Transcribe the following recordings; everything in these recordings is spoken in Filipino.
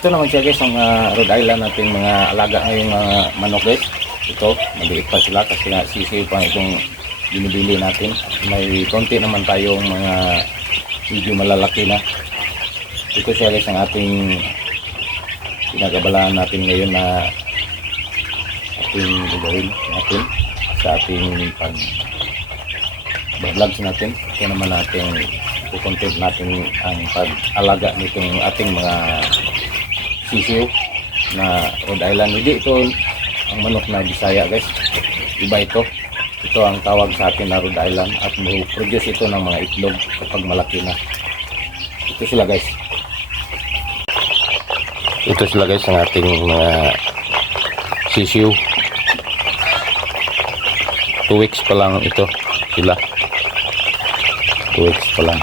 Ito naman siya guys, ang Rhode Island natin mga alaga ngayong mga manok guys. Ito, maliit pa sila kasi nga sisiw pa itong binibili natin. May konti naman tayong mga medyo malalaki na. Ito siya guys ang ating pinagabalaan natin ngayon na ating gagawin natin sa ating pag-vlogs natin. Ito naman natin i-content natin ang pag-alaga nitong ating mga sisiw na Rhode Island. Hindi ito ang manok na Bisaya guys, iba ito. Ito ang tawag sa atin na Rhode Island at produce ito ng mga itlog kapag malaki na. Ito sila guys. Ito sila guys ang ating mga sisiw. 2 weeks pa lang ito sila. 2 weeks pa lang.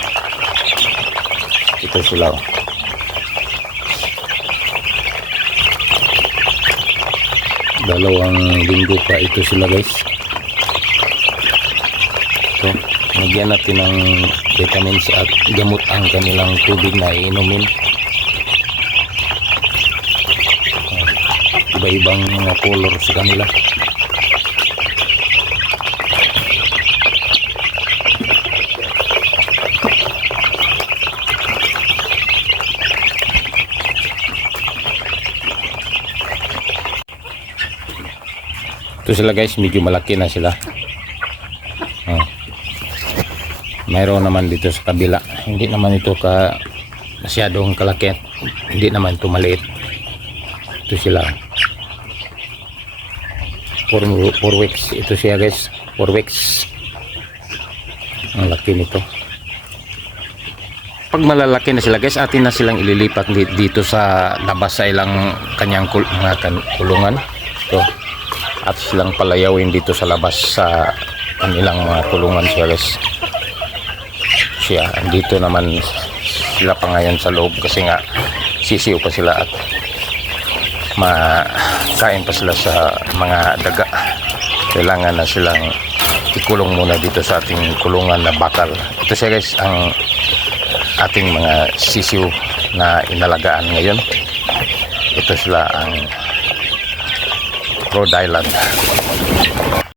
Ito sila. Dalawang linggo pa ito sila guys. So, nagyan natin ng vitamins at gamot ang kanilang tubig na iinumin. Iba-ibang mga color sa kanila. Ito sila guys, medyo malaki na sila. Mayroon naman dito sa kabila. Hindi naman ito masyadong kalaki. Hindi naman ito maliit. Ito sila. 4 weeks. Ito siya guys. 4 weeks. Ang laki nito. Pag malalaki na sila guys, atin na silang ililipat dito sa labas sa ilang kanyang kulungan. Ito. At silang palayawin dito sa labas sa kanilang mga kulungan siya guys. Siya, dito naman sila pa ngayon sa loob kasi nga sisiw pa sila at makain pa sila sa mga daga. Kailangan na silang ikulong muna dito sa ating kulungan na bakal. Ito siya guys ang ating mga sisiw na inalagaan ngayon. Ito sila ang Rhode Island.